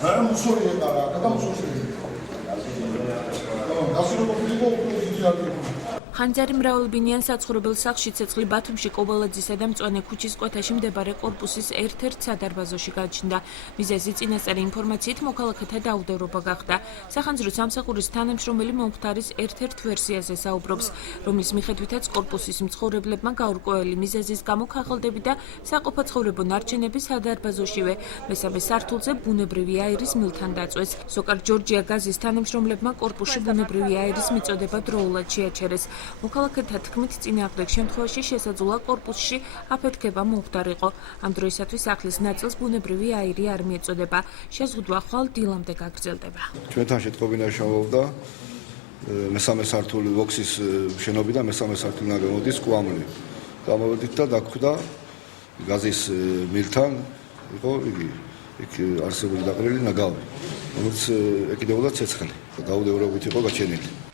რა მუსორია და მუსორია. ხანძარი მრავალბინიან საცხოვრებელ სახლში ცეცხლი ბათუმში კობალაძისა და მწვანე ქუჩის კვეთაში მდებარე კორპუსის ერთ-ერთ სადარბაზოში გაჩნდა. მიზეზი წინასწარი ინფორმაციით მოქალაქეთა დაუდევრობა გახდა. სახანძრო სამსახურის თანამშრომელი მომხდარის ერთ-ერთ ვერსიაზე საუბრობს, რომლის მიხედვითაც კორპუსის მცხოვრებლებმა გაურკვეველი მიზეზის გამო ქაღალდები და საყოფაცხოვრებო ნარჩენები სადარბაზოშივე მესამე სართულზე ბუნებრივი აირის მილთან დაწვეს. სოკარ ჯორჯია გაზის თანამშრომლებმა კორპუსში ბუნებრივი აირის მიწოდება დროულად შეაჩერეს. მოქალაქეთა თქმით, წინააღმდეგ შემთხვევაში შესაძლოა კორპუსში აფეთქება მომხდარიყო. ამ დროისათვის სახლის ნაწილს ბუნებრივი აირი არ მიეწოდება. შეზღუდვა ხვალ დილამდე გაგრძელდება. ჩვენთან შეტყობინა შემოვდა მესამე სართული ვოქსის შენობიდან მესამე სართულიდან გამოდის კვამლი. გამოვედით და დაგვხვდა გაზის მილთან იყო იგი იქ არსებული დაყრილი ნაგავი, რომელიც ეკიდებოდა ცეცხლი. დაუდევრობით იყო გაჩენილი.